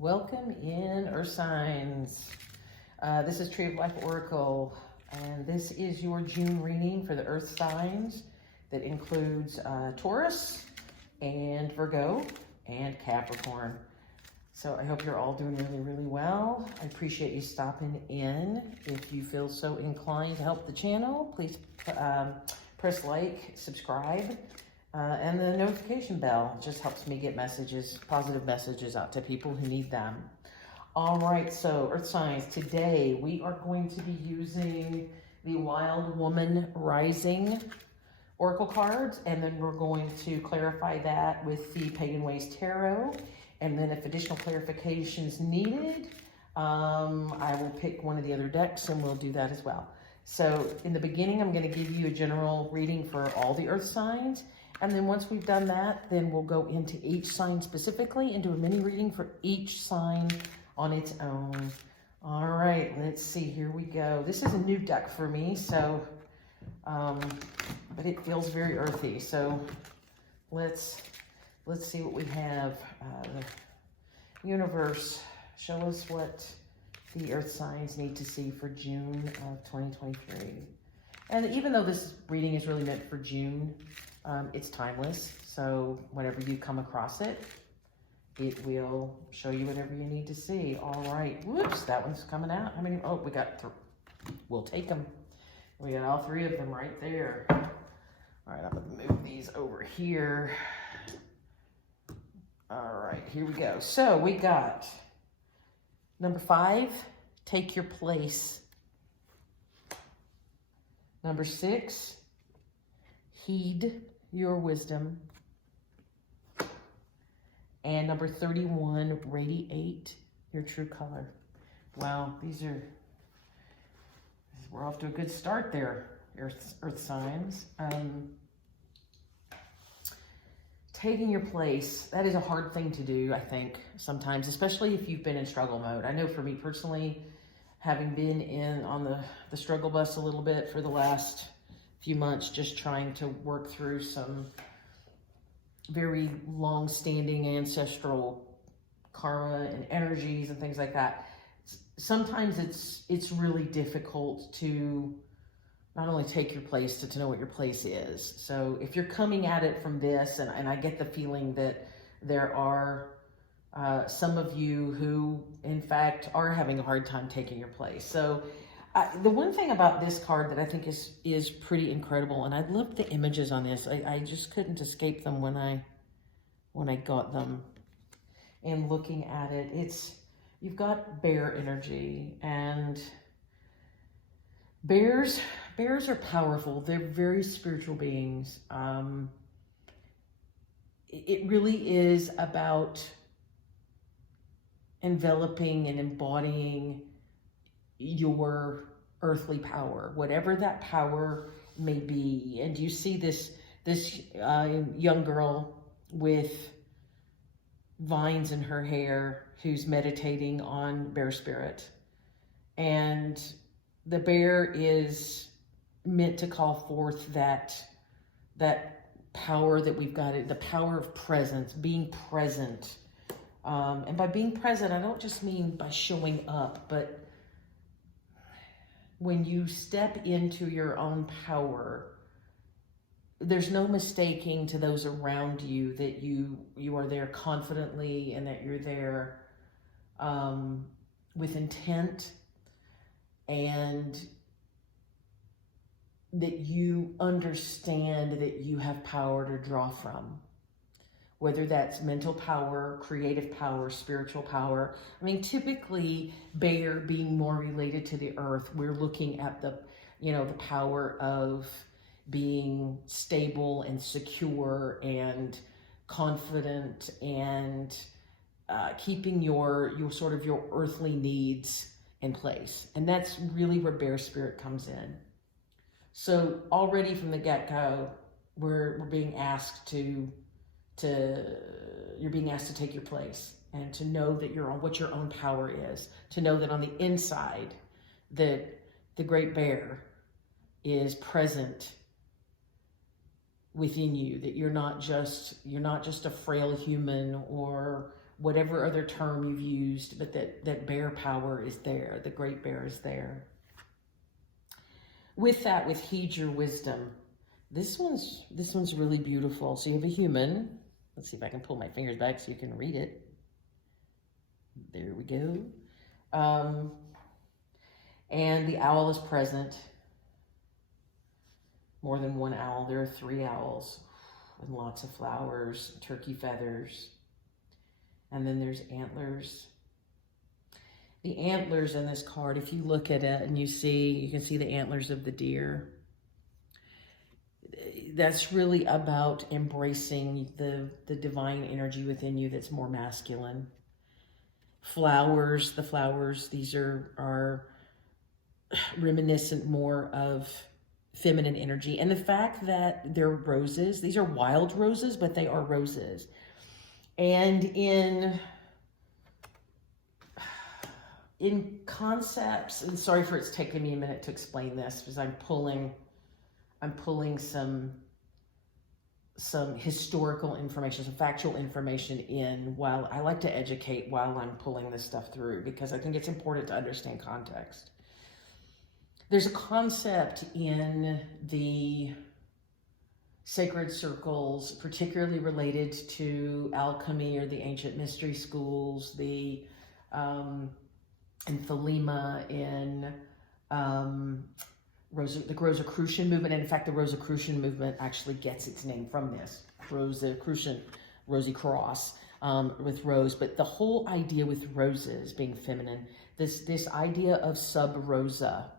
Welcome in, Earth signs. This is Tree of Life Oracle, and this is your June reading for the Earth signs that includes Taurus and Virgo and Capricorn. So I hope you're all doing really well. I appreciate you stopping in. If you feel so inclined to help the channel, please press like, subscribe, and the notification bell just helps me get messages, positive messages out to people who need them. All right, so Earth signs, today we are going to be using the Wild Woman Rising Oracle cards, and then we're going to clarify that with the Pagan Ways Tarot. And then if additional clarification is needed, I will pick one of the other decks and we'll do that as well. So in the beginning, I'm going to give you a general reading for all the Earth signs. And then once we've done that, then we'll go into each sign specifically and do a mini reading for each sign on its own. All right, let's see, here we go. This is a new deck for me, so, but it feels very earthy. So let's see what we have. The universe, show us what the Earth signs need to see for June of 2023. And even though this reading is really meant for June, it's timeless. So whenever you come across it, it will show you whatever you need to see. All right. Whoops, that one's coming out. How many? Oh, we got three. We'll take them. We got all three of them right there. All right, I'm going to move these over here. All right, here we go. So we got number 5, take your place. Number 6, heed your wisdom. And number 31, radiate your true color. Wow, we're off to a good start there, Earth signs. Taking your place, that is a hard thing to do, I think, sometimes, especially if you've been in struggle mode. I know for me personally, having been on the struggle bus a little bit for the last few months, just trying to work through some very long-standing ancestral karma and energies and things like that. Sometimes it's really difficult to not only take your place, to know what your place is. So if you're coming at it from this, and I get the feeling that there are some of you who, in fact, are having a hard time taking your place. So the one thing about this card that I think is pretty incredible, and I loved the images on this. I just couldn't escape them when I got them. And looking at it, you've got bear energy, and bears are powerful. They're very spiritual beings. It really is about enveloping and embodying your earthly power, whatever that power may be. And you see this young girl with vines in her hair who's meditating on bear spirit. And the bear is meant to call forth that power that we've got, the power of presence, being present. And by being present, I don't just mean by showing up, but when you step into your own power, there's no mistaking to those around you that you are there confidently, and that you're there with intent, and that you understand that you have power to draw from, whether that's mental power, creative power, spiritual power. I mean, typically bear being more related to the earth, we're looking at the power of being stable and secure and confident, and keeping your earthly needs in place. And that's really where bear spirit comes in. So already from the get-go, we're being asked you're being asked to take your place, and to know that what your own power is, to know that on the inside that the great bear is present within you, that you're not just a frail human or whatever other term you've used, but that bear power is there. The great bear is there. With that, with heed your wisdom, this one's really beautiful. So you have a human. Let's see if I can pull my fingers back so you can read it. There we go. And the owl is present. More than one owl. There are 3 owls and lots of flowers, turkey feathers. And then there's antlers. The antlers in this card, if you look at it and you can see the antlers of the deer. That's really about embracing the divine energy within you that's more masculine. Flowers, the flowers, these are reminiscent more of feminine energy. And the fact that they're roses, these are wild roses, but they are roses. And in concepts, and sorry for it's taking me a minute to explain this because I'm pulling some historical information, some factual information in while I like to educate while I'm pulling this stuff through, because I think it's important to understand context. There's a concept in the sacred circles, particularly related to alchemy or the ancient mystery schools, in Thelema, in the Rosicrucian movement. And in fact, the Rosicrucian movement actually gets its name from this. Rosicrucian, Rosy Cross, with rose. But the whole idea with roses being feminine, this idea of sub rosa.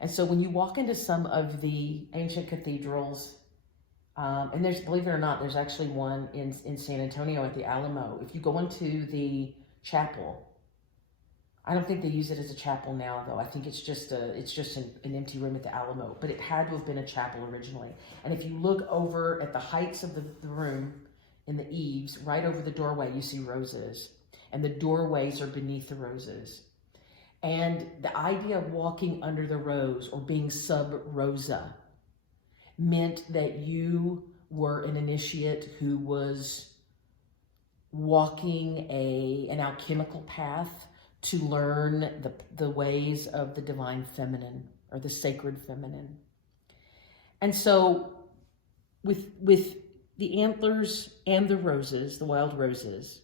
And so when you walk into some of the ancient cathedrals, and there's, believe it or not, there's actually one in San Antonio at the Alamo. If you go into the chapel, I don't think they use it as a chapel now, though. I think it's just an empty room at the Alamo, but it had to have been a chapel originally. And if you look over at the heights of the room in the eaves, right over the doorway, you see roses, and the doorways are beneath the roses. And the idea of walking under the rose or being sub rosa meant that you were an initiate who was walking an alchemical path to learn the ways of the divine feminine or the sacred feminine. And so with the antlers and the roses, the wild roses,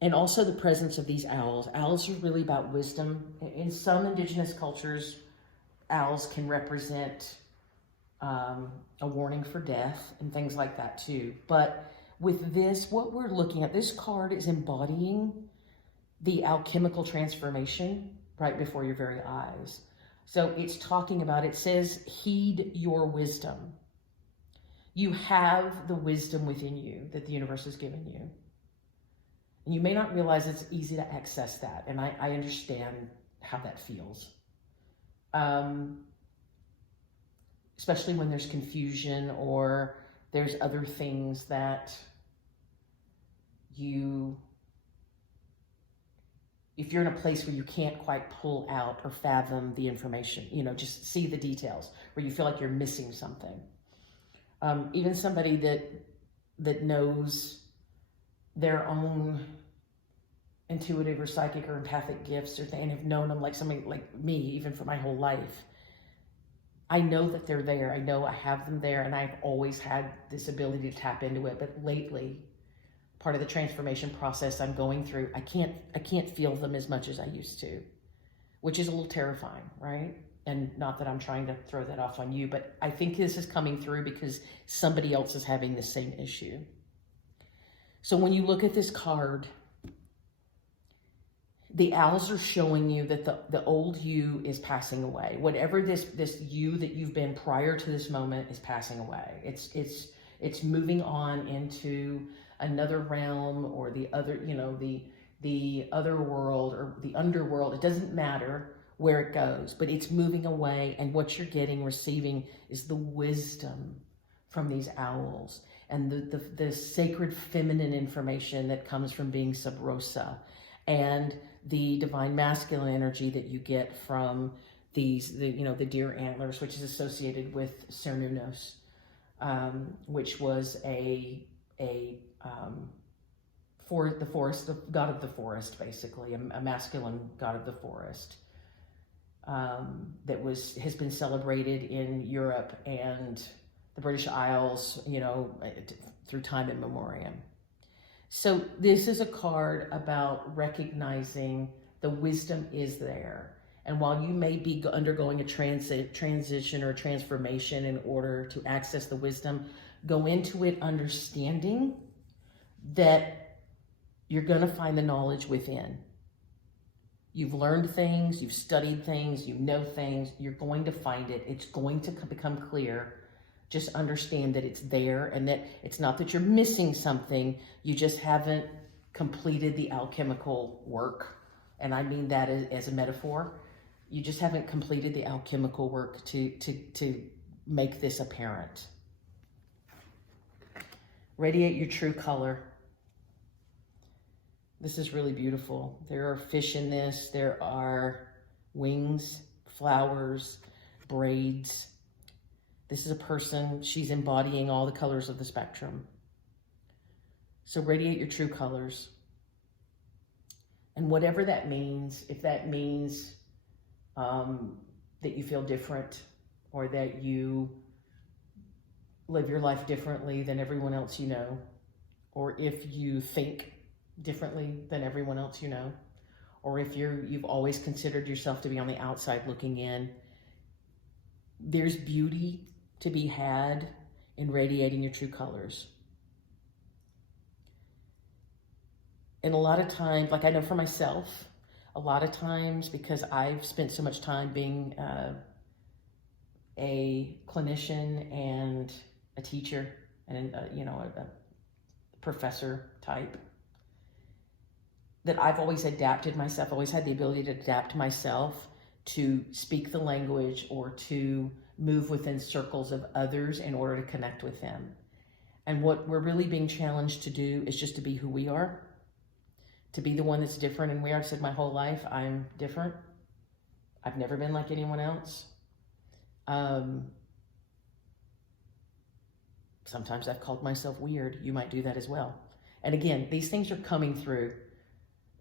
and also the presence of these owls. Owls are really about wisdom. In some indigenous cultures, owls can represent a warning for death and things like that too. But with this, what we're looking at, this card is embodying the alchemical transformation right before your very eyes. So it's talking about, it says, heed your wisdom. You have the wisdom within you that the universe has given you. And you may not realize it's easy to access that. And I understand how that feels. Especially when there's confusion or there's other things that if you're in a place where you can't quite pull out or fathom the information, just see the details, where you feel like you're missing something. Even somebody that knows their own intuitive or psychic or empathic gifts and have known them, like somebody like me, even for my whole life. I know that they're there. I know I have them there, and I've always had this ability to tap into it. But lately, part of the transformation process I'm going through, I can't feel them as much as I used to, which is a little terrifying, right? And not that I'm trying to throw that off on you, but I think this is coming through because somebody else is having the same issue. So when you look at this card, the owls are showing you that the old you is passing away. Whatever this you that you've been prior to this moment is passing away. It's moving on into another realm or the other, the other world or the underworld. It doesn't matter where it goes, but it's moving away. And what you're receiving is the wisdom from these owls and the sacred feminine information that comes from being sub rosa, and the divine masculine energy that you get from the deer antlers, which is associated with Cernunnos, which was a for the forest, the god of the forest, basically, a masculine god of the forest that has been celebrated in Europe and the British Isles, you know, through time immemorial. So this is a card about recognizing the wisdom is there. And while you may be undergoing a transition or transformation in order to access the wisdom, go into it understanding that you're going to find the knowledge within. You've learned things, you've studied things, you know things, you're going to find it. It's going to become clear. Just understand that it's there and that it's not that you're missing something, you just haven't completed the alchemical work. And I mean that as a metaphor. You just haven't completed the alchemical work to make this apparent. Radiate your true color. This is really beautiful. There are fish in this. There are wings, flowers, braids. This is a person. She's embodying all the colors of the spectrum. So radiate your true colors. And whatever that means, if that means that you feel different or that you live your life differently than everyone else you know, or if you think differently than everyone else you know, or if you've always considered yourself to be on the outside looking in, there's beauty to be had in radiating your true colors. And a lot of times, like I know for myself, a lot of times, because I've spent so much time being a clinician and a teacher and a professor type, that I've always adapted myself, always had the ability to adapt myself to speak the language or to move within circles of others in order to connect with them. And what we're really being challenged to do is just to be who we are, to be the one that's different. And I've said my whole life, I'm different. I've never been like anyone else. Sometimes I've called myself weird. You might do that as well. And again, these things are coming through.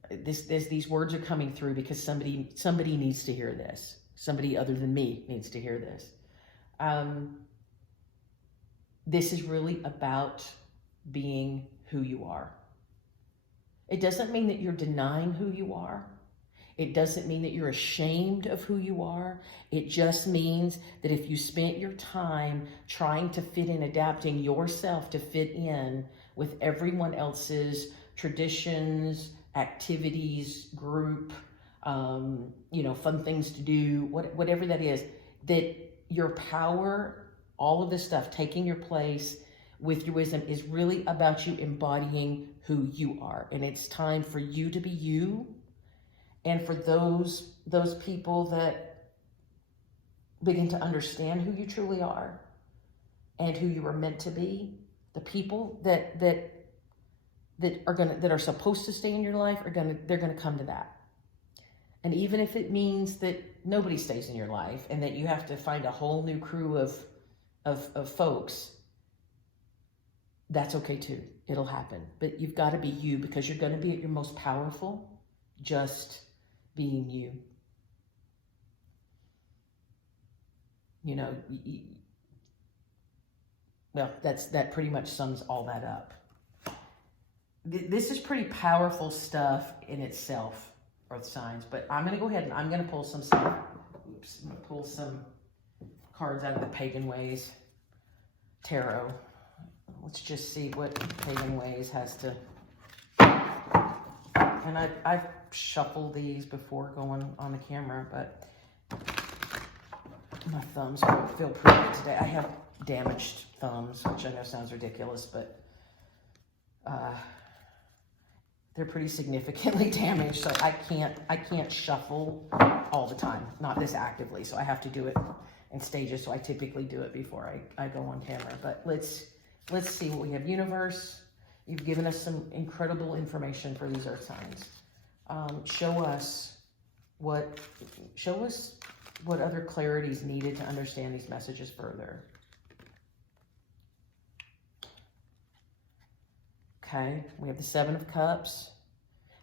These words are coming through because somebody needs to hear this. Somebody other than me needs to hear this. This is really about being who you are. It doesn't mean that you're denying who you are. It doesn't mean that you're ashamed of who you are. It just means that if you spent your time trying to fit in, adapting yourself to fit in with everyone else's traditions, activities, group, fun things to do, whatever that is, that your power, all of this stuff, taking your place with your wisdom is really about you embodying who you are. And it's time for you to be you. And for those people that begin to understand who you truly are and who you are meant to be, the people that are supposed to stay in your life they're gonna come to that. And even if it means that nobody stays in your life and that you have to find a whole new crew of folks, that's okay too. It'll happen. But you've got to be you, because you're going to be at your most powerful just being you. That pretty much sums all that up. This is pretty powerful stuff in itself, earth signs, but I'm going to go ahead and I'm going to pull some stuff. Oops, I'm going to pull some cards out of the Pagan Ways Tarot. Let's just see what Pagan Ways has to. And I've shuffled these before going on the camera, but my thumbs feel pretty good today. I have damaged thumbs, which I know sounds ridiculous, but they're pretty significantly damaged, so I can't shuffle all the time, not this actively, so I have to do it in stages. So I typically do it before I go on camera. But let's see what we have. Universe, you've given us some incredible information for these earth signs. Show us what other clarity is needed to understand these messages further. Okay, we have the Seven of Cups.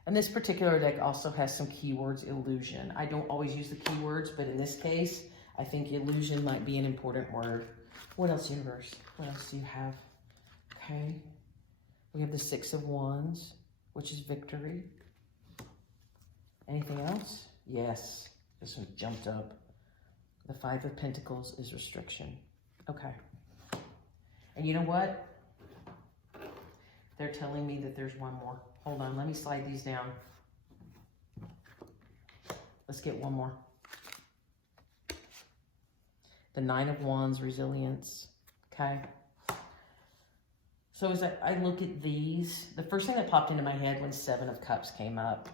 And this particular deck also has some keywords, illusion. I don't always use the keywords, but in this case, I think illusion might be an important word. What else, universe? What else do you have? Okay, we have the Six of Wands, which is victory. Anything else? Yes, this one jumped up. The Five of Pentacles is restriction. Okay. And you know what? They're telling me that there's one more. Hold on, let me slide these down. Let's get one more. The Nine of Wands, resilience. Okay. So as I look at these, the first thing that popped into my head when Seven of Cups came up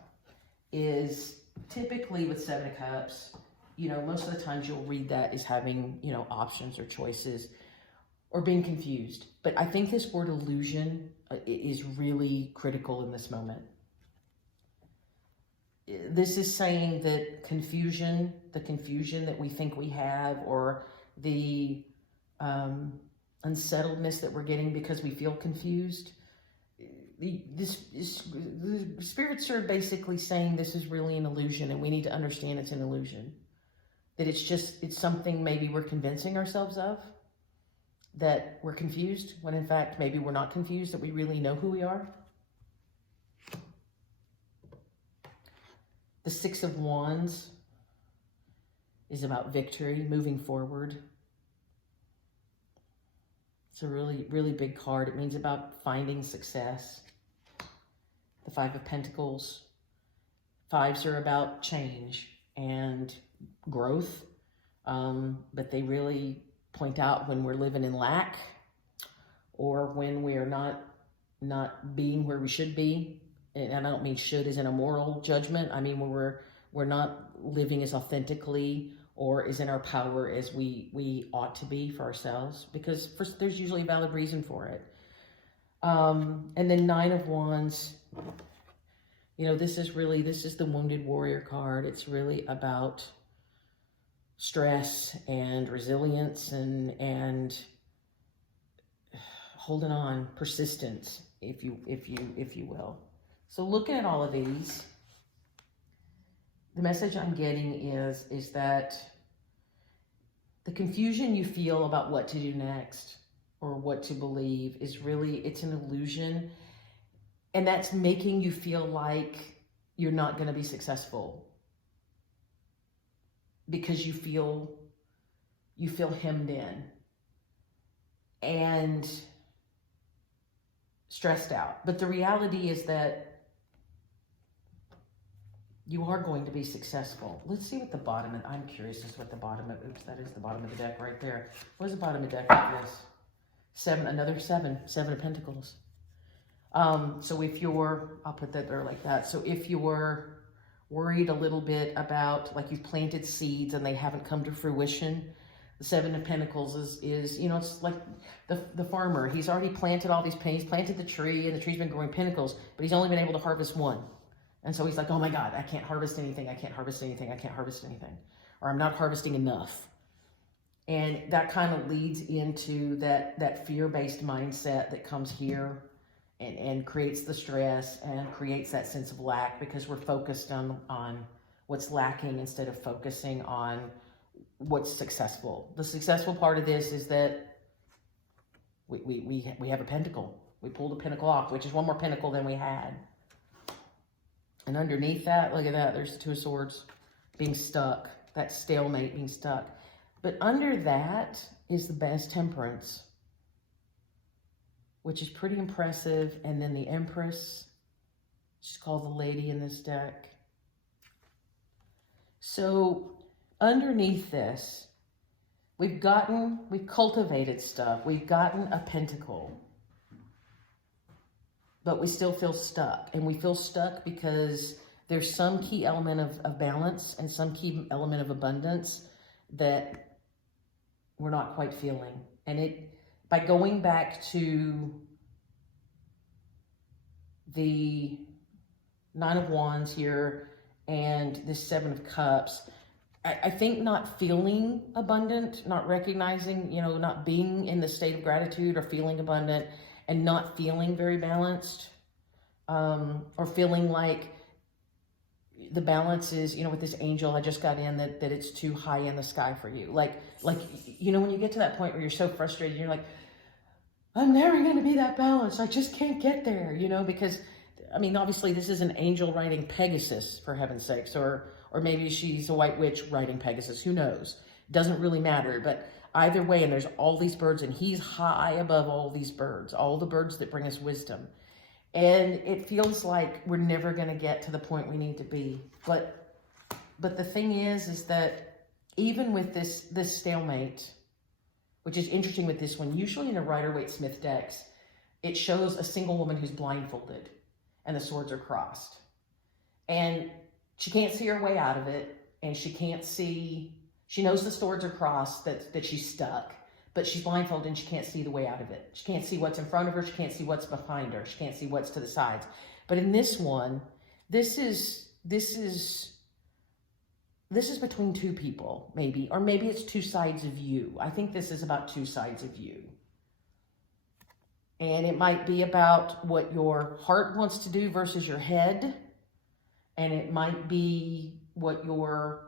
is typically with Seven of Cups, you know, most of the times you'll read that as having, you know, options or choices or being confused. But I think this word illusion is really critical in this moment. This is saying that confusion, the confusion that we think we have, or the unsettledness that we're getting because we feel confused. The spirits are basically saying this is really an illusion and we need to understand it's an illusion. That it's something maybe we're convincing ourselves of, that we're confused, when in fact maybe we're not confused, that we really know who we are. The Six of Wands is about victory, moving forward. It's a really, really big card. It means about finding success. The Five of Pentacles. Fives are about change and growth, but they really point out when we're living in lack or when we're not being where we should be. And I don't mean should as in a moral judgment. I mean when we're not living as authentically or as in our power as we ought to be for ourselves, because there's usually a valid reason for it. And then Nine of Wands, you know, this is the Wounded Warrior card. It's really about stress and resilience and holding on, persistence, if you will. So looking at all of these, the message I'm getting is that the confusion you feel about what to do next or what to believe is really, it's an illusion. And that's making you feel like you're not going to be successful because you feel hemmed in and stressed out. But the reality is that you are going to be successful. Let's see what the bottom of, I'm curious as to what the bottom of, oops, that is the bottom of the deck right there. What is the bottom of the deck like this? Another seven of Pentacles. So if you're, I'll put that there like that. So if you're worried a little bit about, like you've planted seeds and they haven't come to fruition, the Seven of Pentacles is you know, it's like the farmer. He's already planted all these, he's planted the tree and the tree's been growing pentacles, but he's only been able to harvest one. And so he's like, oh my God, I can't harvest anything. I can't harvest anything. I can't harvest anything. Or I'm not harvesting enough. And that kind of leads into that fear-based mindset that comes here and creates the stress and creates that sense of lack because we're focused on what's lacking instead of focusing on what's successful. The successful part of this is that we have a pentacle. We pulled a pentacle off, which is one more pentacle than we had. And underneath that, look at that, there's the Two of Swords being stuck, that stalemate being stuck. But under that is the best Temperance, which is pretty impressive. And then the Empress, she's called the lady in this deck. So underneath this, we've cultivated stuff. We've gotten a pentacle. But we still feel stuck. And we feel stuck because there's some key element of balance and some key element of abundance that we're not quite feeling. And by going back to the Nine of Wands here and this Seven of Cups, I think not feeling abundant, not recognizing, you know, not being in the state of gratitude or feeling abundant, and not feeling very balanced, or feeling like the balance is, you know, with this angel I just got in, that it's too high in the sky for you. Like, you know, when you get to that point where you're so frustrated, you're like, I'm never going to be that balanced. I just can't get there, you know, because, I mean, obviously this is an angel riding Pegasus, for heaven's sakes, or maybe she's a white witch riding Pegasus. Who knows? Doesn't really matter. But either way, and there's all these birds, and he's high above all these birds, all the birds that bring us wisdom. And it feels like we're never going to get to the point we need to be. But the thing is that even with this stalemate, which is interesting with this one, usually in a Rider-Waite-Smith decks, it shows a single woman who's blindfolded and the swords are crossed. And she can't see her way out of it, and she knows the swords are crossed, that she's stuck, but she's blindfolded and she can't see the way out of it. She can't see what's in front of her, she can't see what's behind her, she can't see what's to the sides. But in this one, this is between two people, maybe, or maybe it's two sides of you. I think this is about two sides of you. And it might be about what your heart wants to do versus your head. And it might be what your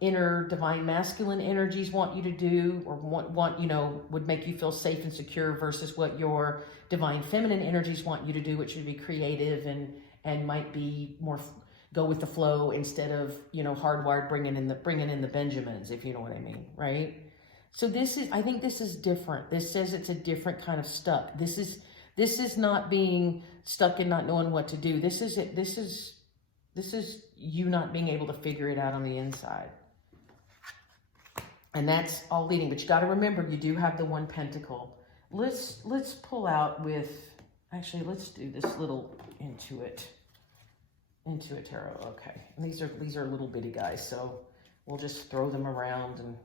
inner divine masculine energies want you to do, or want, you know, would make you feel safe and secure, versus what your divine feminine energies want you to do, which would be creative and might be more go with the flow, instead of, you know, hardwired bringing in the Benjamins, if you know what I mean, right? So I think this is different. This says it's a different kind of stuck. This is not being stuck and not knowing what to do. This is you not being able to figure it out on the inside. And that's all leading. But you got to remember, you do have the one pentacle. Let's pull out with, actually, let's do this little Intuit tarot. Okay. And these are little bitty guys, so we'll just throw them around. And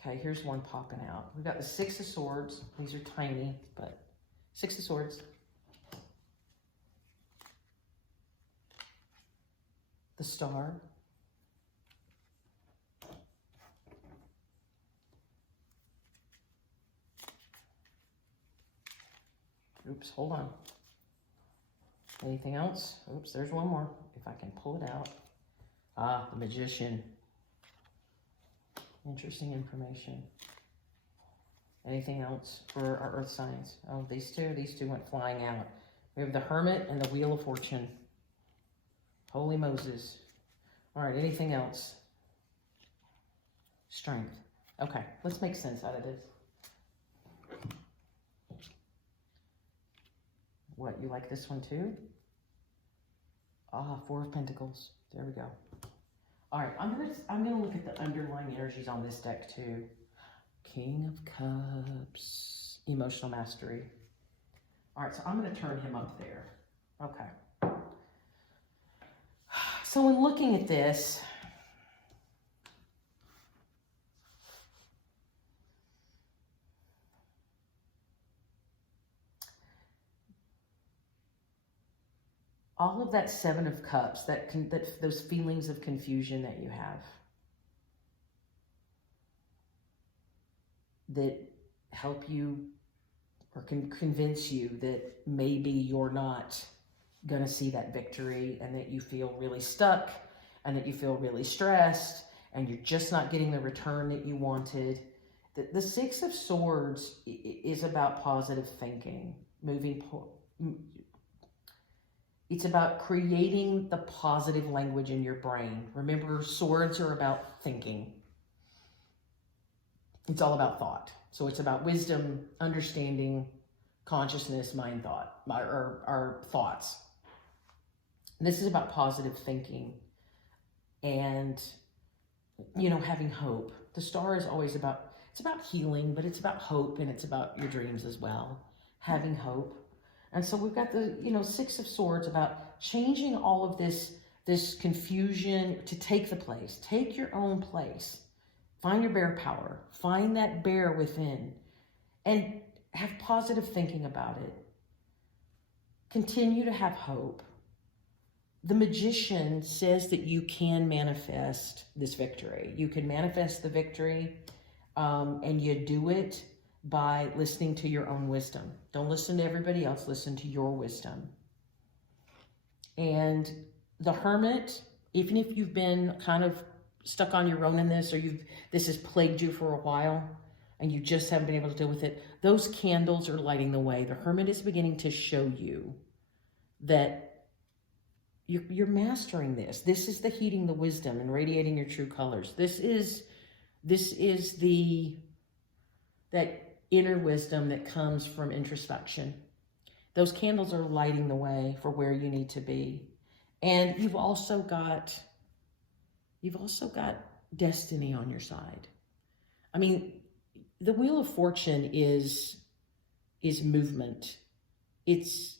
okay, here's one popping out. We've got the Six of Swords. These are tiny, but Six of Swords. The Star. Oops, hold on. Anything else? Oops, there's one more, if I can pull it out. Ah, the Magician. Interesting information. Anything else for our earth signs? Oh, these two went flying out. We have the Hermit and the Wheel of Fortune. Holy Moses. All right, anything else? Strength. Okay, let's make sense out of this. What, you like this one too? Ah, Four of Pentacles. There we go. All right, I'm gonna look at the underlying energies on this deck too. King of Cups, emotional mastery. All right, so I'm gonna turn him up there. Okay. So when looking at this, all of that Seven of Cups, those feelings of confusion that you have, that help you or can convince you that maybe you're not going to see that victory, and that you feel really stuck, and that you feel really stressed, and you're just not getting the return that you wanted. The Six of Swords is about positive thinking, it's about creating the positive language in your brain. Remember, swords are about thinking. It's all about thought. So it's about wisdom, understanding, consciousness, mind, thought, our thoughts. This is about positive thinking and, you know, having hope. The Star is always about, it's about healing, but it's about hope, and it's about your dreams as well. Having hope. And so we've got the, you know, Six of Swords, about changing all of this confusion to take the place. Take your own place. Find your bear power. Find that bear within. And have positive thinking about it. Continue to have hope. The Magician says that you can manifest this victory. You can manifest the victory, and you do it by listening to your own wisdom. Don't listen to everybody else, listen to your wisdom. And the Hermit, even if you've been kind of stuck on your own in this, or this has plagued you for a while, and you just haven't been able to deal with it, those candles are lighting the way. The Hermit is beginning to show you that you're mastering this. This is the heating the wisdom and radiating your true colors. This is that inner wisdom that comes from introspection. Those candles are lighting the way for where you need to be. And you've also got destiny on your side. I mean, the Wheel of Fortune is movement. It's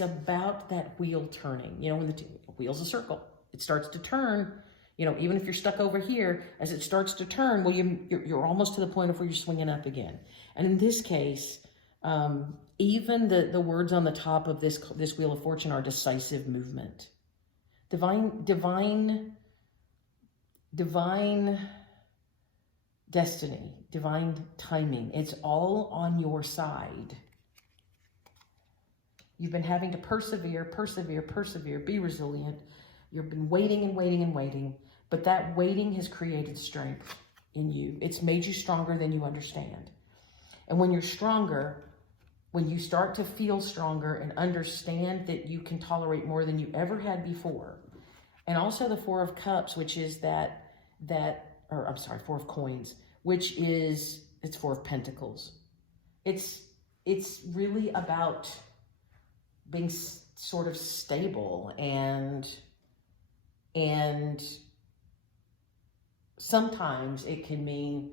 about that wheel turning. You know, when the wheel's a circle, it starts to turn. You know, even if you're stuck over here, as it starts to turn, well, you're almost to the point of where you're swinging up again. And in this case, even the words on the top of this Wheel of Fortune are decisive movement, divine destiny, divine timing. It's all on your side. You've been having to persevere, be resilient. You've been waiting and waiting and waiting, but that waiting has created strength in you. It's made you stronger than you understand. And when you're stronger, when you start to feel stronger and understand that you can tolerate more than you ever had before, and also the Four of Cups, which is Four of Coins, which is, it's Four of Pentacles. It's really about being sort of stable and sometimes it can mean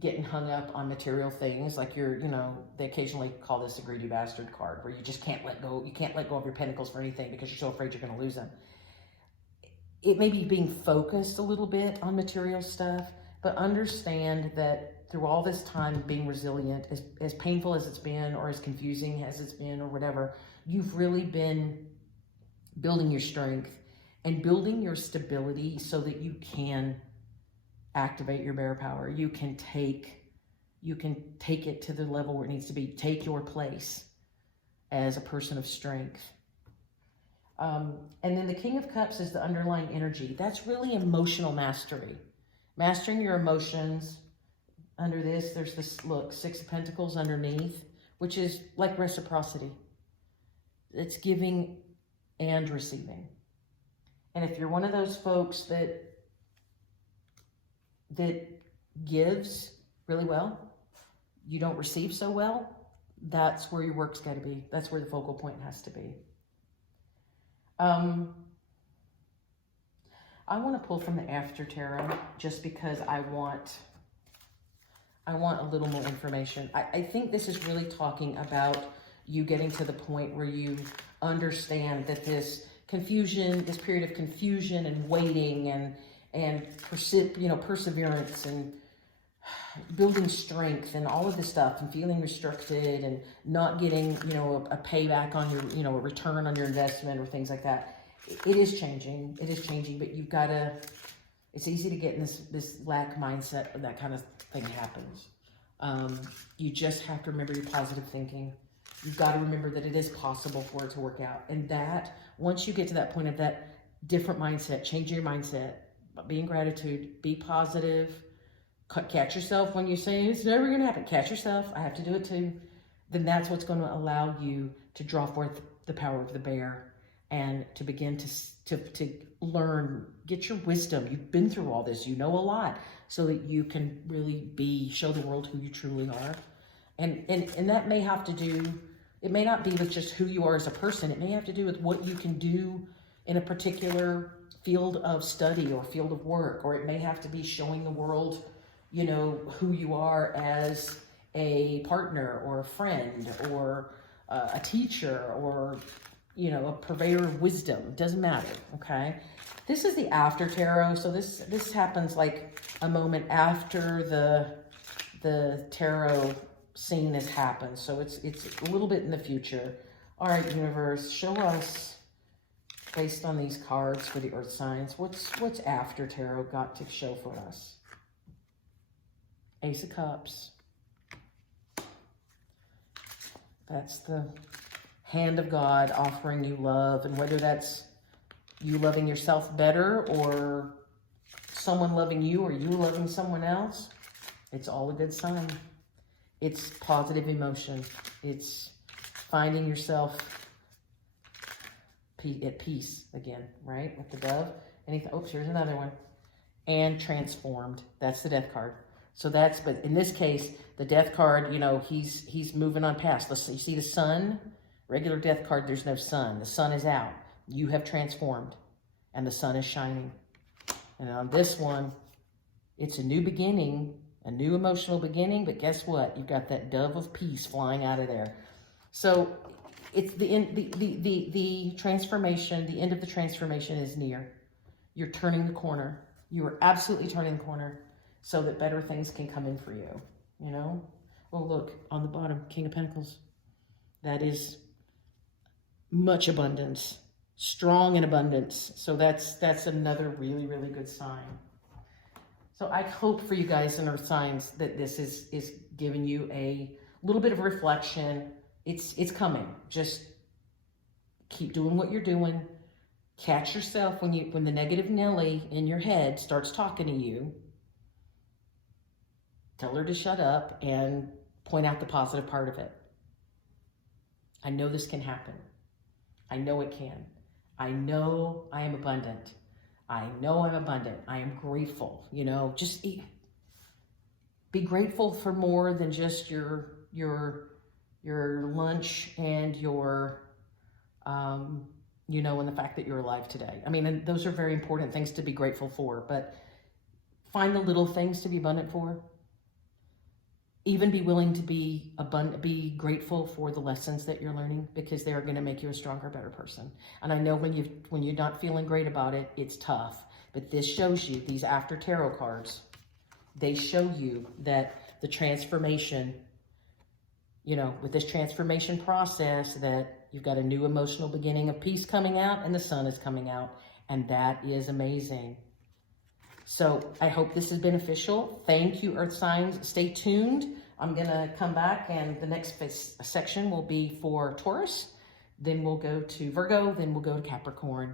getting hung up on material things, like they occasionally call this a greedy bastard card, where you just can't let go. You can't let go of your pentacles for anything because you're so afraid you're going to lose them. It may be being focused a little bit on material stuff, but understand that through all this time being resilient, as painful as it's been, or as confusing as it's been, or whatever, you've really been building your strength and building your stability so that you can activate your bear power. You can take it to the level where it needs to be. Take your place as a person of strength. And then the King of Cups is the underlying energy. That's really emotional mastery. Mastering your emotions. Under this, there's this, look, Six of Pentacles underneath, which is like reciprocity. It's giving and receiving. And if you're one of those folks that gives really well, you don't receive so well, that's where your work's got to be. That's where the focal point has to be. I want to pull from the After Tarot just because I want a little more information. I think this is really talking about you getting to the point where you understand that this confusion, this period of confusion and waiting and perseverance and building strength and all of this stuff and feeling restricted and not getting, a payback on your, a return on your investment or things like that. It is changing, but you've got to, it's easy to get in this lack mindset when that kind of thing happens. You just have to remember your positive thinking. You've got to remember that it is possible for it to work out. And that, once you get to that point of that different mindset, change your mindset, be in gratitude, be positive, catch yourself when you say it's never going to happen. Catch yourself. I have to do it too. Then that's what's going to allow you to draw forth the power of the bear and to begin to learn, get your wisdom. You've been through all this. You know a lot, so that you can really show the world who you truly are. And that may have to do, it may not be with just who you are as a person. It may have to do with what you can do in a particular field of study or field of work, or it may have to be showing the world, who you are as a partner or a friend or a teacher or, a purveyor of wisdom. Doesn't matter, okay? This is the After Tarot, so this happens like a moment after the tarot scene has happened, so it's a little bit in the future. All right, universe, show us, based on these cards for the earth signs, what's After Tarot got to show for us? Ace of Cups, That's the hand of God offering you love, and whether that's you loving yourself better or someone loving you or you loving someone else, it's all a good sign. It's positive emotion. It's finding yourself at peace again, right? With the dove. Anything? Oops, here's another one. And transformed. That's the death card. So that's, but in this case, the death card, you know, he's moving on past. Let's see, you see the sun? Regular death card, there's no sun. The sun is out. You have transformed, and the sun is shining. And on this one, it's a new beginning, a new emotional beginning, but guess what? You've got that dove of peace flying out of there. So it's the transformation, the end of the transformation is near. You're turning the corner. You are absolutely turning the corner so that better things can come in for you, you know? Oh, look, on the bottom, King of Pentacles. That is much abundance, strong in abundance. So that's another really, really good sign. So I hope for you guys in Earth signs that this is giving you a little bit of reflection. It's coming. Just keep doing what you're doing. Catch yourself when the negative Nelly in your head starts talking to you. Tell her to shut up and point out the positive part of it. I know this can happen. I know it can. I know I am abundant. I know I'm abundant. I am grateful. You know, just be grateful for more than just your lunch and your, you know, and the fact that you're alive today. I mean, and those are very important things to be grateful for, but find the little things to be abundant for. Even be willing to be grateful for the lessons that you're learning, because they are going to make you a stronger, better person. And I know when you're not feeling great about it, it's tough. But this shows you, these after tarot cards, they show you that the transformation, you know, with this transformation process, that you've got a new emotional beginning of peace coming out, and the sun is coming out. And that is amazing. So I hope this is beneficial. Thank you, Earth signs. Stay tuned. I'm going to come back, and the next section will be for Taurus. Then we'll go to Virgo. Then we'll go to Capricorn.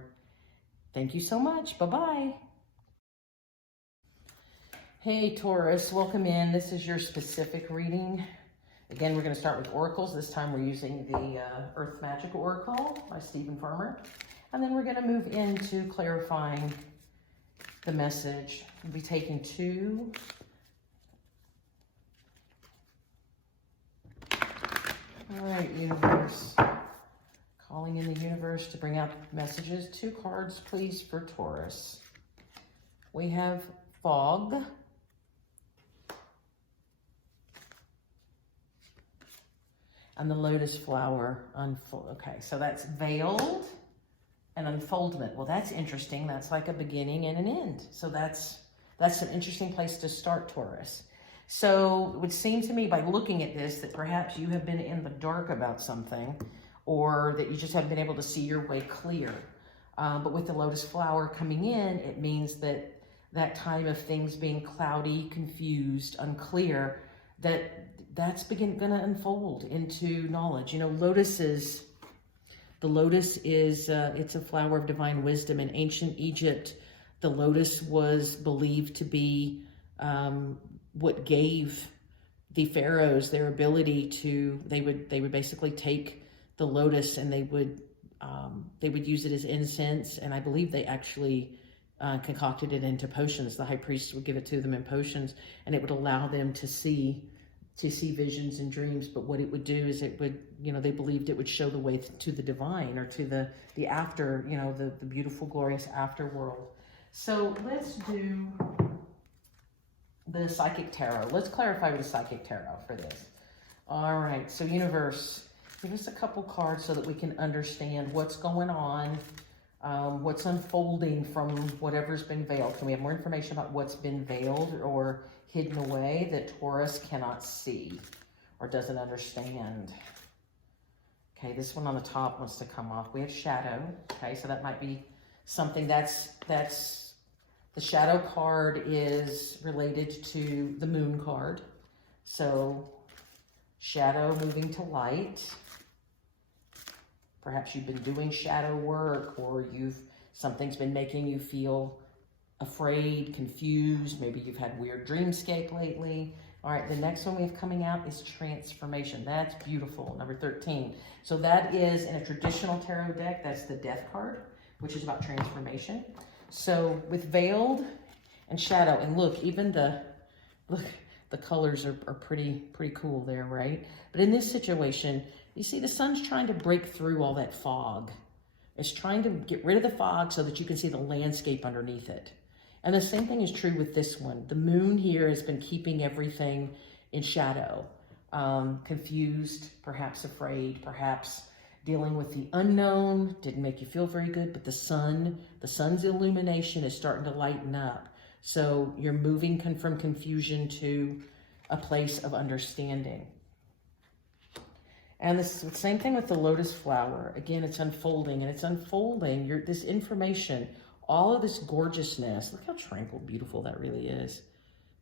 Thank you so much. Bye-bye. Hey, Taurus, welcome in. This is your specific reading. Again, we're going to start with oracles. This time we're using the Earth Magic Oracle by Stephen Farmer. And then we're going to move into clarifying the message. We'll be taking two. All right, universe. Calling in the universe to bring out messages. Two cards, please, for Taurus. We have fog. And the lotus flower unfold. Okay, so that's veiled. An unfoldment. Well, that's interesting. That's like a beginning and an end. So that's an interesting place to start, Taurus. So it would seem to me, by looking at this, that perhaps you have been in the dark about something, or that you just haven't been able to see your way clear. But with the lotus flower coming in, it means that that time of things being cloudy, confused, unclear, that's going to unfold into knowledge. You know, the lotus is, it's a flower of divine wisdom. In ancient Egypt, the lotus was believed to be what gave the pharaohs their ability to, they would basically take the lotus and they would use it as incense. And I believe they actually concocted it into potions. The high priest would give it to them in potions, and it would allow them to see visions and dreams. But what it would do is it would, you know, they believed it would show the way to the divine, or to the after, you know, the beautiful, glorious afterworld. So let's do the Psychic Tarot. Let's clarify with the Psychic Tarot for this. All right, so universe, give us a couple cards so that we can understand what's going on, what's unfolding from whatever's been veiled. Can we have more information about what's been veiled or hidden away that Taurus cannot see or doesn't understand? Okay, this one on the top wants to come off. We have shadow. Okay, so that might be something that's the shadow card is related to the moon card. So shadow moving to light. Perhaps you've been doing shadow work, or something's been making you feel afraid, confused. Maybe you've had weird dreamscape lately. All right, the next one we have coming out is transformation. That's beautiful, number 13. So that is, in a traditional tarot deck, that's the death card, which is about transformation. So with veiled and shadow, and look, even the colors are pretty cool there, right? But in this situation, you see the sun's trying to break through all that fog. It's trying to get rid of the fog so that you can see the landscape underneath it. And the same thing is true with this one. The moon here has been keeping everything in shadow, confused, perhaps afraid, perhaps dealing with the unknown. Didn't make you feel very good, but the sun's illumination is starting to lighten up. So you're moving from confusion to a place of understanding. And the same thing with the lotus flower. Again, it's unfolding, and it's unfolding. This information, all of this gorgeousness. Look how tranquil, beautiful that really is.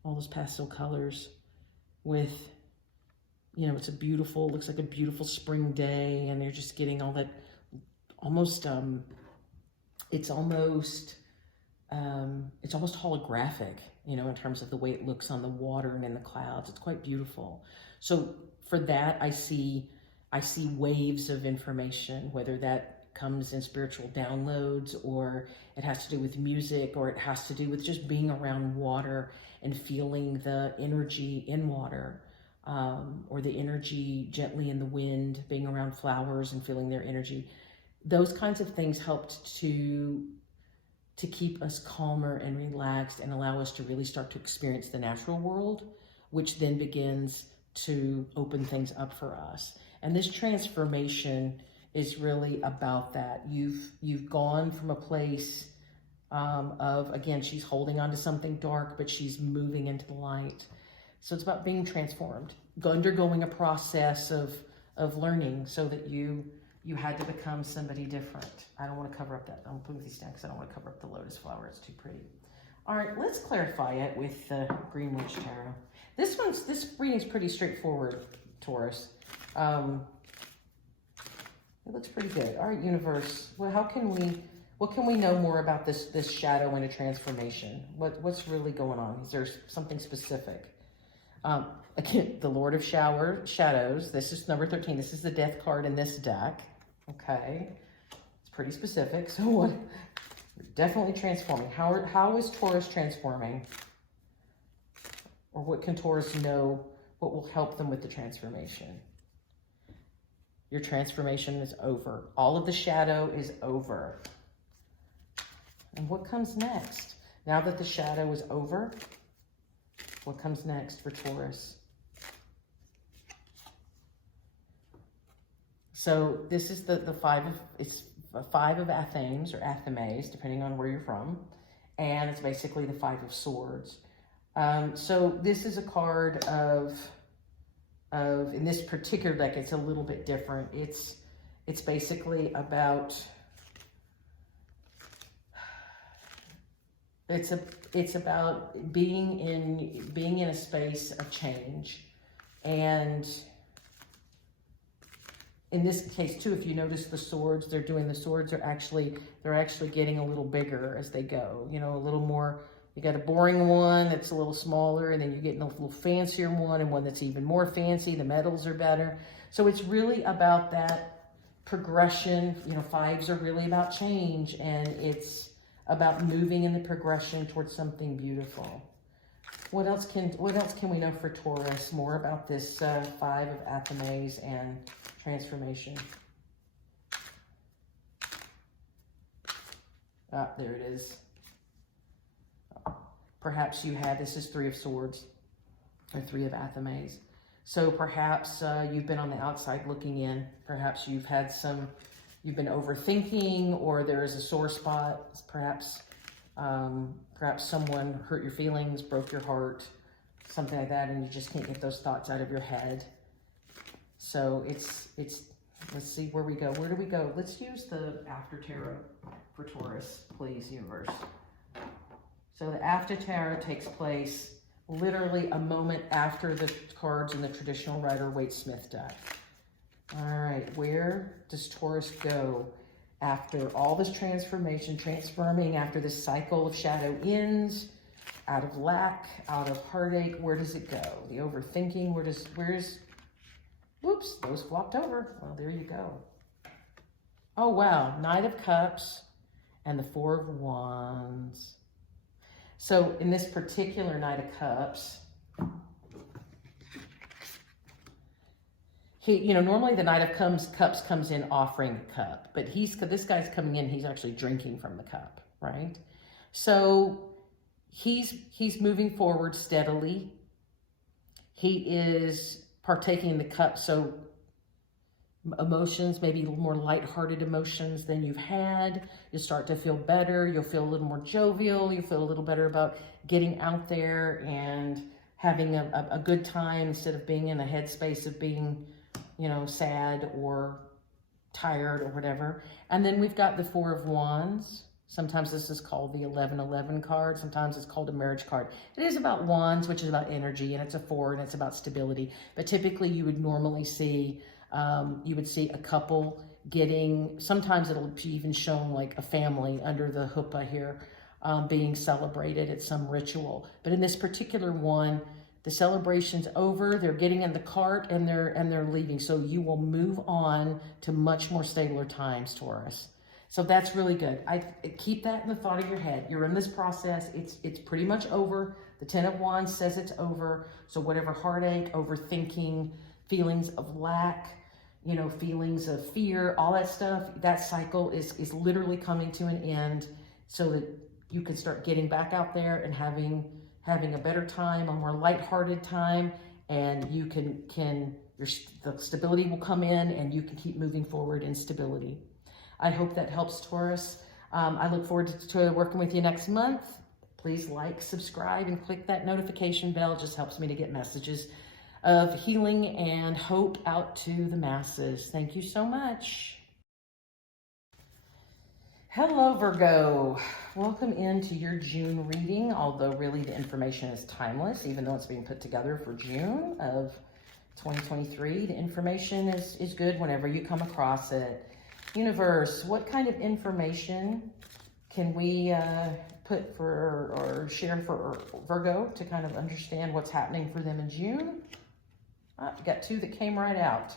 All those pastel colors with, you know, it's a beautiful, looks like a beautiful spring day, and they're just getting all that almost, it's almost holographic, you know, in terms of the way it looks on the water and in the clouds. It's quite beautiful. So for that, I see waves of information, whether that comes in spiritual downloads, or it has to do with music, or it has to do with just being around water and feeling the energy in water, or the energy gently in the wind, being around flowers and feeling their energy. Those kinds of things helped to keep us calmer and relaxed and allow us to really start to experience the natural world, which then begins to open things up for us. And this transformation is really about that. You've gone from a place of, again, she's holding on to something dark, but she's moving into the light. So it's about being transformed, undergoing a process of learning, so that you had to become somebody different. I don't want to cover up that. I'm putting these down because I don't want to cover up the lotus flower. It's too pretty. All right, let's clarify it with the Green Witch Tarot. This reading's pretty straightforward, Taurus. It looks pretty good. All right, universe. Well, what can we know more about this shadow and a transformation? What's really going on? Is there something specific? Again, the Lord of Shadows. This is number 13. This is the death card in this deck. Okay, it's pretty specific. So what? Definitely transforming. How is Taurus transforming? Or what can Taurus know? What will help them with the transformation? Your transformation is over. All of the shadow is over. And what comes next? Now that the shadow is over, what comes next for Taurus? So this is the five of Athenes or Athames, depending on where you're from. And it's basically the 5 of Swords. So this is a card of in this particular deck, it's a little bit different. It's basically about, it's about being in a space of change. And in this case too, if you notice the swords, the swords are actually getting a little bigger as they go, you know, a little more. You got a boring one that's a little smaller, and then you're getting a little fancier one, and one that's even more fancy. The metals are better. So it's really about that progression. You know, 5s are really about change, and it's about moving in the progression towards something beautiful. What else can we know for Taurus? More about this 5 of Athames and transformation. Ah, there it is. Perhaps this is 3 of Swords, or 3 of Athames. So perhaps you've been on the outside looking in. Perhaps you've been overthinking, or there is a sore spot. Perhaps someone hurt your feelings, broke your heart, something like that, and you just can't get those thoughts out of your head. So let's see where we go. Where do we go? Let's use the After Tarot for Taurus, please, universe. So the After Tarot takes place literally a moment after the cards in the traditional Rider-Waite-Smith deck. All right, where does Taurus go after all this transformation, transforming after this cycle of shadow ends, out of lack, out of heartache? Where does it go? The overthinking, where's, whoops, those flopped over. Well, there you go. Oh, wow, Knight of Cups and the Four of Wands. So in this particular Knight of Cups, normally the Knight of Cups comes in offering a cup, but this guy's coming in, he's actually drinking from the cup, right? So he's moving forward steadily. He is partaking in the cup, so emotions, maybe a little more lighthearted emotions than you've had. You'll start to feel better. You'll feel a little more jovial. You'll feel a little better about getting out there and having a good time instead of being in a headspace of being, sad or tired or whatever. And then we've got the Four of Wands. Sometimes this is called the 1111 card. Sometimes it's called a marriage card. It is about wands, which is about energy, and it's a 4, and it's about stability. But typically you would normally see, a couple getting, sometimes it'll be even shown like a family under the huppah here, being celebrated at some ritual. But in this particular one, the celebration's over, they're getting in the cart and they're leaving. So you will move on to much more stabler times, Taurus. So that's really good. I keep that in the thought of your head. You're in this process. It's pretty much over. The 10 of Wands says it's over. So whatever heartache, overthinking, feelings of lack, feelings of fear, all that stuff, that cycle is literally coming to an end so that you can start getting back out there and having a better time, a more lighthearted time, and you the stability will come in and you can keep moving forward in stability. I hope that helps, Taurus. I look forward to working with you next month. Please like, subscribe, and click that notification bell. It just helps me to get messages of healing and hope out to the masses. Thank you so much. Hello, Virgo. Welcome into your June reading, although really the information is timeless, even though it's being put together for June of 2023. The information is good whenever you come across it. Universe, what kind of information can we put for or share for Virgo to kind of understand what's happening for them in June? You got 2 that came right out.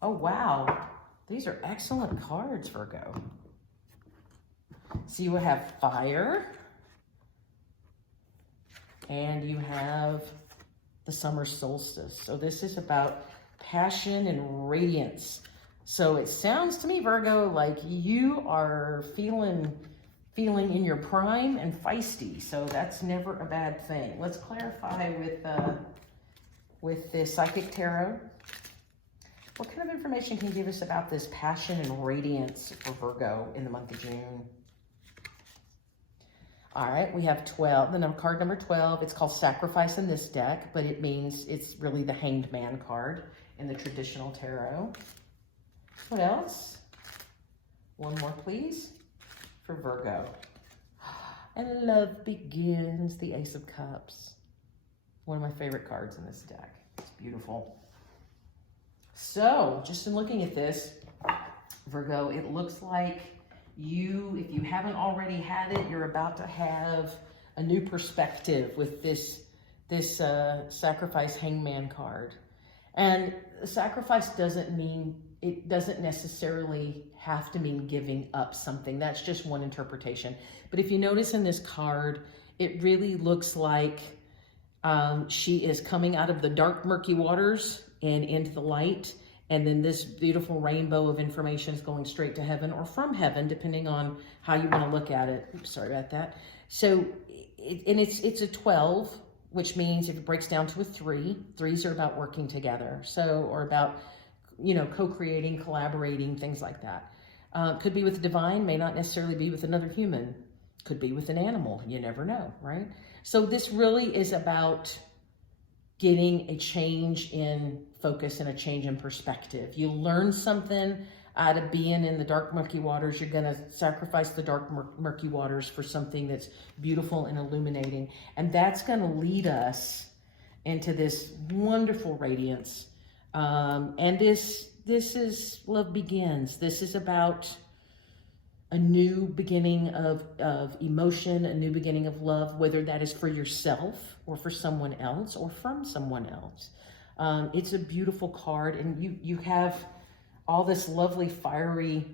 Oh, wow. These are excellent cards, Virgo. So you have fire, and you have the summer solstice. So this is about passion and radiance. So it sounds to me, Virgo, like you are feeling in your prime and feisty. So that's never a bad thing. Let's clarify with the Psychic Tarot. What kind of information can you give us about this passion and radiance for Virgo in the month of June? All right, we have 12, card number 12. It's called Sacrifice in this deck, but it means it's really the Hanged Man card in the traditional tarot. What else? One more, please, for Virgo. And love begins, the Ace of Cups. One of my favorite cards in this deck. It's beautiful. So, just in looking at this, Virgo, it looks like if you haven't already had it, you're about to have a new perspective with this Sacrifice Hangman card. And sacrifice doesn't necessarily have to mean giving up something. That's just one interpretation. But if you notice in this card, it really looks like she is coming out of the dark, murky waters and into the light. And then this beautiful rainbow of information is going straight to heaven or from heaven, depending on how you want to look at it. Oops, sorry about that. So, it's a 12, which means if it breaks down to a 3, 3s are about working together. So, or about, co-creating, collaborating, things like that. Could be with the divine, may not necessarily be with another human. Could be with an animal. You never know, right? So this really is about getting a change in focus and a change in perspective. You learn something out of being in the dark, murky waters. You're going to sacrifice the dark, murky waters for something that's beautiful and illuminating. And that's going to lead us into this wonderful radiance. And this is love begins. This is about a new beginning of emotion, a new beginning of love, whether that is for yourself or for someone else or from someone else. It's a beautiful card, and you have all this lovely fiery,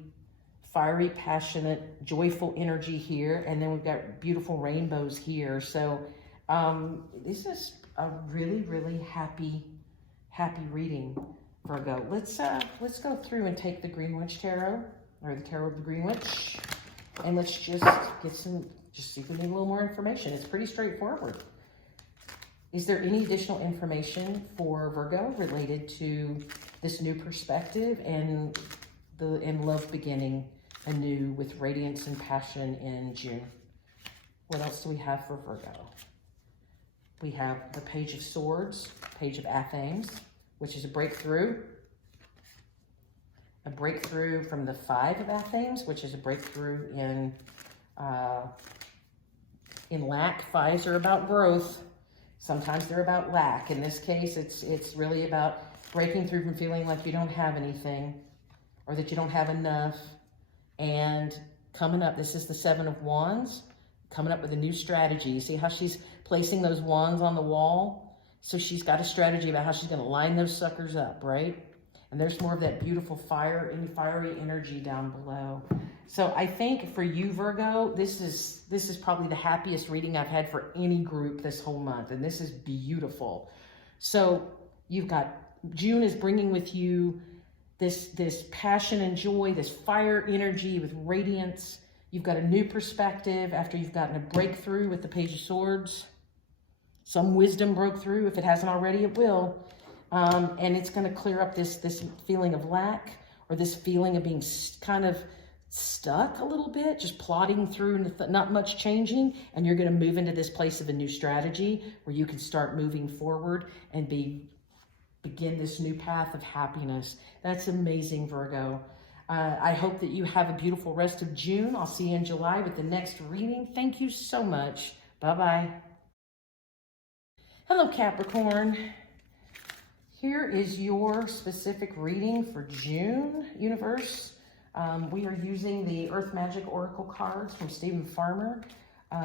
passionate, joyful energy here, and then we've got beautiful rainbows here. So this is a really, really happy reading, Virgo. Let's go through and take the Green Witch Tarot, or the Tarot of the Green Witch, and let's just get some, just see if we need a little more information. It's pretty straightforward. Is there any additional information for Virgo related to this new perspective and love beginning anew with radiance and passion in June? What else do we have for Virgo? We have the Page of Swords, Page of Athens, which is a breakthrough. A breakthrough from the Five of Athens, which is a breakthrough in lack. Fives are about growth. Sometimes they're about lack. In this case, it's really about breaking through from feeling like you don't have anything or that you don't have enough, and coming up. This is the Seven of Wands, coming up with a new strategy. You see how she's placing those wands on the wall? So she's got a strategy about how she's going to line those suckers up, right? And there's more of that beautiful fiery energy down below. So I think for you, Virgo, this is probably the happiest reading I've had for any group this whole month. And this is beautiful. So you've got, June is bringing with you this passion and joy, this fire energy with radiance. You've got a new perspective after you've gotten a breakthrough with the Page of Swords. Some wisdom broke through. If it hasn't already, it will. And it's going to clear up this feeling of lack, or this feeling of being kind of stuck a little bit, just plodding through and not much changing. And you're going to move into this place of a new strategy where you can start moving forward and begin this new path of happiness. That's amazing, Virgo. I hope that you have a beautiful rest of June. I'll see you in July with the next reading. Thank you so much. Bye-bye. Hello, Capricorn. Here is your specific reading for June, universe. We are using the Earth Magic Oracle cards from Stephen Farmer.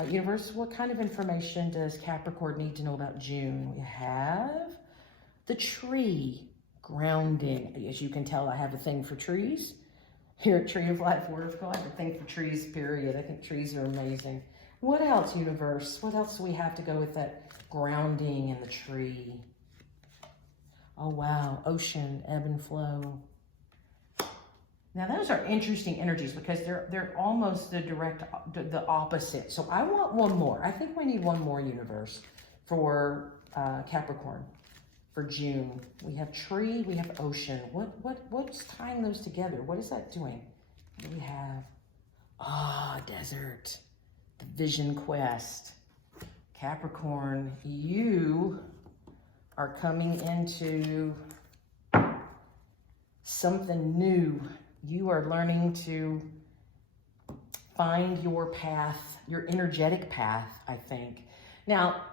Universe, what kind of information does Capricorn need to know about June? We have the tree, grounding. As you can tell, I have a thing for trees. Here at Tree of Life Oracle, I have a thing for trees, period. I think trees are amazing. What else, universe? What else do we have to go with that grounding and the tree? Oh, wow. Ocean, ebb and flow. Now, those are interesting energies because they're almost the opposite. So I want one more. I think we need one more, universe, for Capricorn for June. We have tree, we have ocean. What's tying those together? What is that doing? What do we have? Desert. The vision quest. Capricorn, you are coming into something new. You are learning to find your path, your energetic path, I think. Now,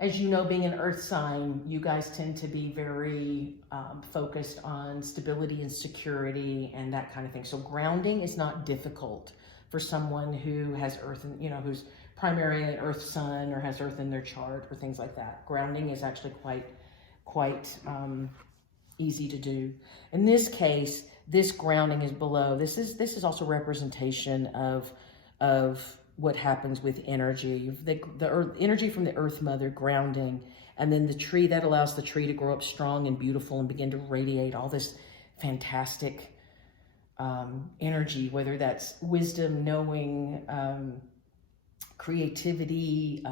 as you know, being an earth sign, you guys tend to be very focused on stability and security and that kind of thing. So grounding is not difficult for someone who has earth, who's primarily an earth sun or has earth in their chart or things like that. Grounding is actually quite easy to do. In this case, this grounding is below. This is also representation of what happens with energy. The earth, energy from the earth mother, grounding, and then the tree that allows the tree to grow up strong and beautiful and begin to radiate all this fantastic energy, whether that's wisdom, knowing, creativity,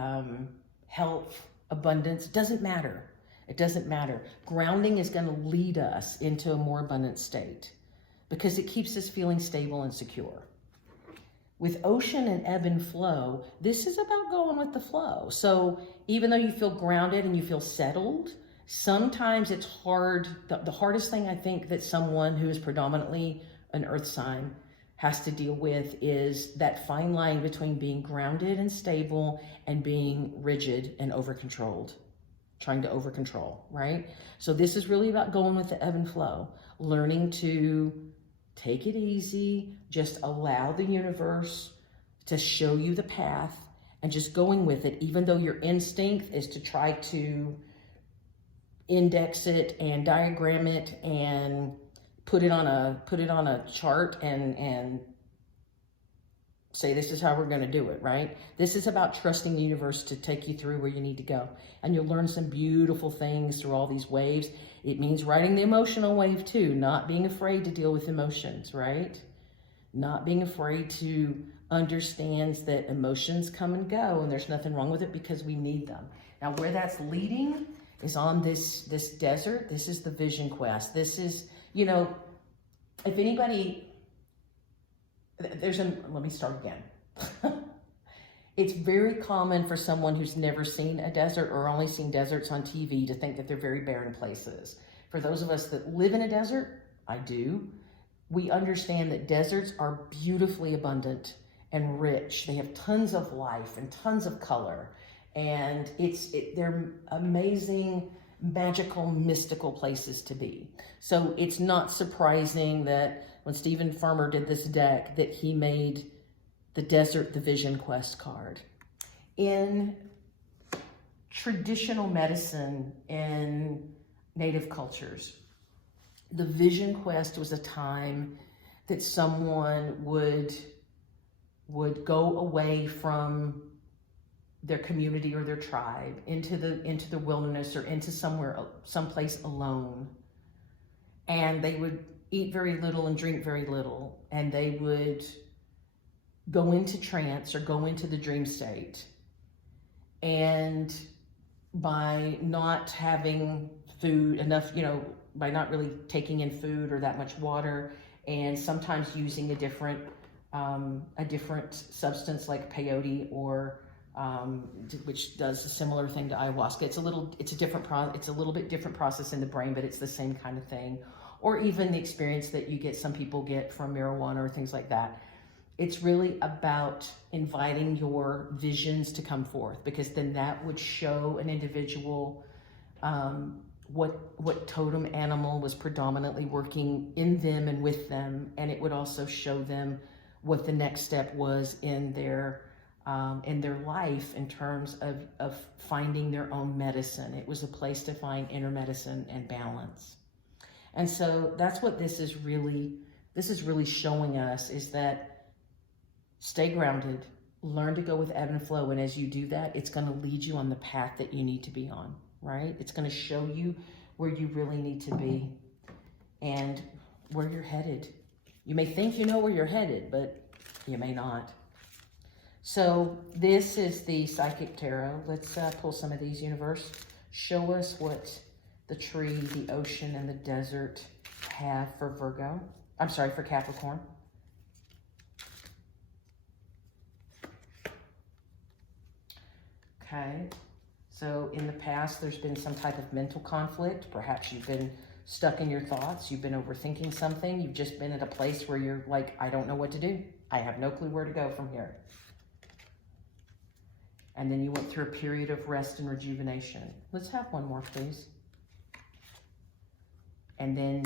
health, abundance. Doesn't matter. It doesn't matter. Grounding is going to lead us into a more abundant state because it keeps us feeling stable and secure. With ocean and ebb and flow, this is about going with the flow. So even though you feel grounded and you feel settled, sometimes it's hard. The hardest thing I think that someone who is predominantly an earth sign has to deal with is that fine line between being grounded and stable and being rigid and over-controlled. trying to over control, right? So this is really about going with the ebb and flow, learning to take it easy, just allow the universe to show you the path and just going with it, even though your instinct is to try to index it and diagram it and put it on a chart and say, this is how we're going to do it, right? This is about trusting the universe to take you through where you need to go. And you'll learn some beautiful things through all these waves. It means riding the emotional wave too, not being afraid to deal with emotions, right? Not being afraid to understand that emotions come and go and there's nothing wrong with it because we need them. Now, where that's leading is on this desert. This is the vision quest. This is, you know, if anybody... let me start again. It's very common for someone who's never seen a desert or only seen deserts on TV to think that they're very barren places. For those of us that live in a desert, I do, we understand that deserts are beautifully abundant and rich. They have tons of life and tons of color. And they're amazing, magical, mystical places to be. So it's not surprising that when Stephen Farmer did this deck, that he made the desert the vision quest card. In traditional medicine in native cultures, the vision quest was a time that someone would go away from their community or their tribe into the wilderness or into someplace alone, and they would eat very little and drink very little, and they would go into trance or go into the dream state. And by not having food enough, you know, by not really taking in food or that much water, and sometimes using a different substance like peyote or which does a similar thing to ayahuasca. It's a little bit different process in the brain, but it's the same kind of thing. Or even the experience that some people get from marijuana or things like that. It's really about inviting your visions to come forth, because then that would show an individual what totem animal was predominantly working in them and with them, and it would also show them what the next step was in their life in terms of finding their own medicine. It was a place to find inner medicine and balance. And so that's what this is really showing us, is that stay grounded, learn to go with ebb and flow. And as you do that, it's going to lead you on the path that you need to be on, right? It's going to show you where you really need to be and where you're headed. You may think you know where you're headed, but you may not. So this is the Psychic Tarot. Let's pull some of these, universe. Show us what the tree, the ocean, and the desert have for for Capricorn. Okay, so in the past, there's been some type of mental conflict. Perhaps you've been stuck in your thoughts. You've been overthinking something. You've just been at a place where you're like, I don't know what to do. I have no clue where to go from here. And then you went through a period of rest and rejuvenation. Let's have one more, please. And then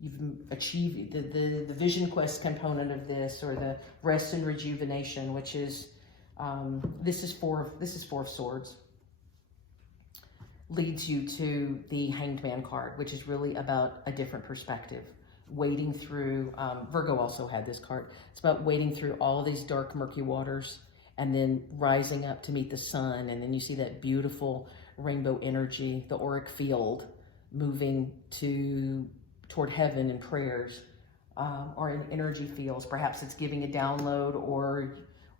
you've achieved the vision quest component of this, or the rest and rejuvenation, which is, this is four of Swords. Leads you to the Hanged Man card, which is really about a different perspective. Wading through, Virgo also had this card. It's about wading through all of these dark, murky waters and then rising up to meet the sun. And then you see that beautiful rainbow energy, the auric field, moving toward heaven in prayers, or in energy fields. Perhaps it's giving a download,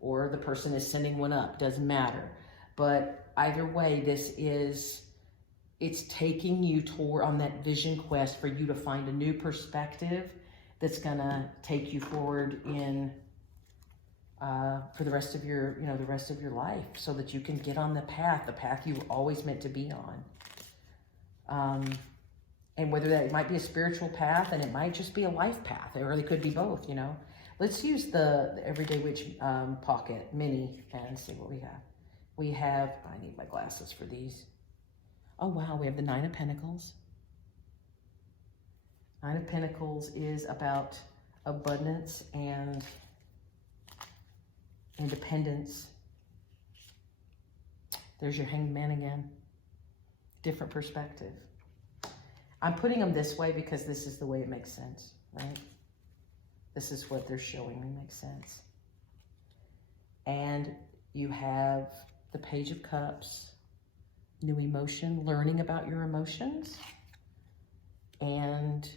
or the person is sending one up, doesn't matter. But either way, it's taking you on that vision quest for you to find a new perspective that's gonna take you forward for the rest of your life, so that you can get on the path you were always meant to be on. And whether that, it might be a spiritual path, and it might just be a life path. It really could be both, you know. Let's use the Everyday Witch Pocket Mini and see what we have. We have, I need my glasses for these. Oh, wow, we have the Nine of Pentacles. Nine of Pentacles is about abundance and independence. There's your Hanged Man again. Different perspective. I'm putting them this way because this is the way it makes sense, right? This is what they're showing me makes sense. And you have the Page of Cups, new emotion, learning about your emotions, and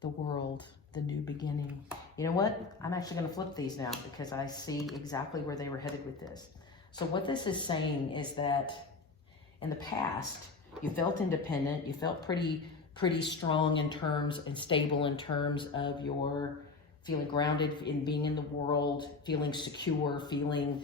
the World, the new beginning. You know what? I'm actually going to flip these now because I see exactly where they were headed with this. So what this is saying is that in the past, you felt independent, you felt pretty strong in terms and stable in terms of your feeling grounded in being in the world, feeling secure, feeling,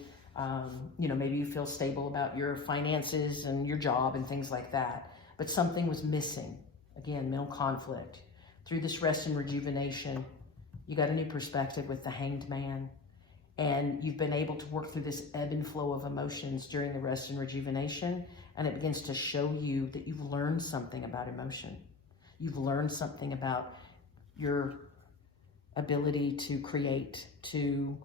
you know, maybe you feel stable about your finances and your job and things like that. But something was missing. Again, mental conflict. Through this rest and rejuvenation, you got a new perspective with the Hanged Man. And you've been able to work through this ebb and flow of emotions during the rest and rejuvenation. And it begins to show you that you've learned something about emotion. You've learned something about your ability to create, to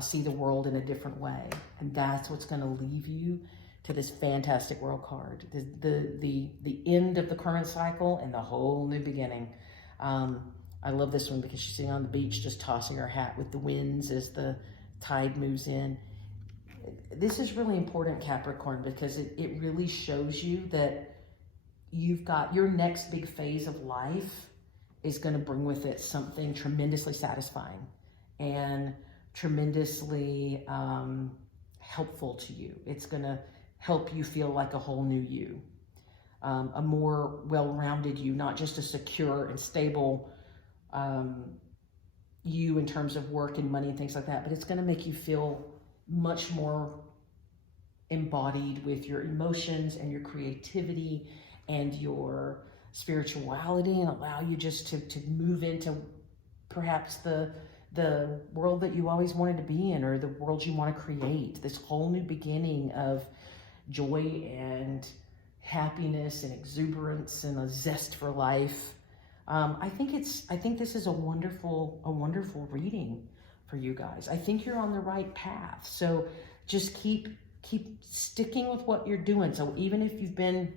see the world in a different way. And that's what's going to leave you to this fantastic World card. The end of the current cycle and the whole new beginning. I love this one because she's sitting on the beach just tossing her hat with the winds as the tide moves in. This is really important, Capricorn, because it really shows you that you've got your next big phase of life is going to bring with it something tremendously satisfying and tremendously helpful to you. It's going to help you feel like a whole new you, a more well-rounded you, not just a secure and stable you in terms of work and money and things like that, but it's going to make you feel much more embodied with your emotions and your creativity and your spirituality, and allow you just to move into perhaps the world that you always wanted to be in, or the world you want to create, this whole new beginning of joy and happiness and exuberance and a zest for life. I think this is a wonderful reading for you guys. I think you're on the right path. So just keep sticking with what you're doing. So even if you've been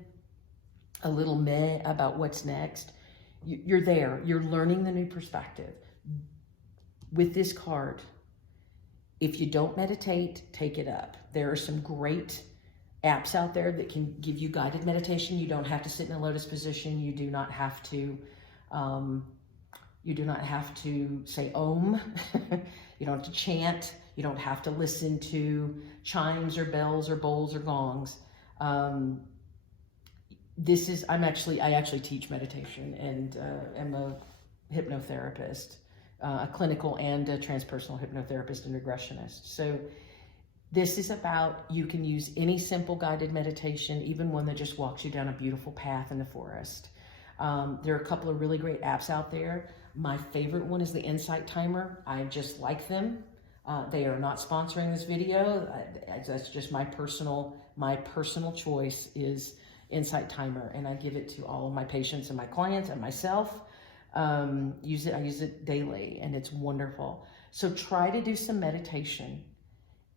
a little meh about what's next, you're there. You're learning the new perspective. With this card, if you don't meditate, take it up. There are some great apps out there that can give you guided meditation. You don't have to sit in a lotus position. You do not have to say Om. You don't have to chant. You don't have to listen to chimes or bells or bowls or gongs. I actually teach meditation and am a hypnotherapist, a clinical and a transpersonal hypnotherapist and regressionist. So this is about, you can use any simple guided meditation, even one that just walks you down a beautiful path in the forest. There are a couple of really great apps out there. My favorite one is the Insight Timer. I just like them. They are not sponsoring this video. That's just my personal choice is Insight Timer, and I give it to all of my patients and my clients and myself. I use it daily, and it's wonderful. So try to do some meditation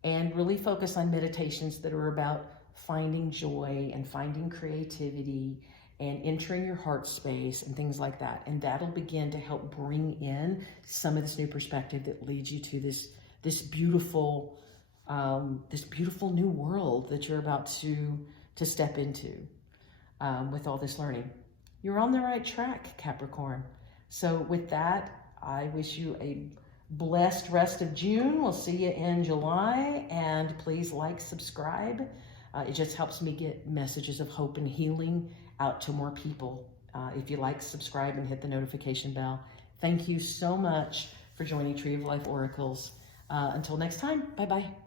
and really focus on meditations that are about finding joy and finding creativity and entering your heart space and things like that. And that'll begin to help bring in some of this new perspective that leads you to this beautiful new world that you're about to step into with all this learning. You're on the right track, Capricorn. So with that, I wish you a blessed rest of June. We'll see you in July, and please like, subscribe. It just helps me get messages of hope and healing out to more people. If you like, subscribe and hit the notification bell. Thank you so much for joining Tree of Life Oracles. Until next time, bye-bye.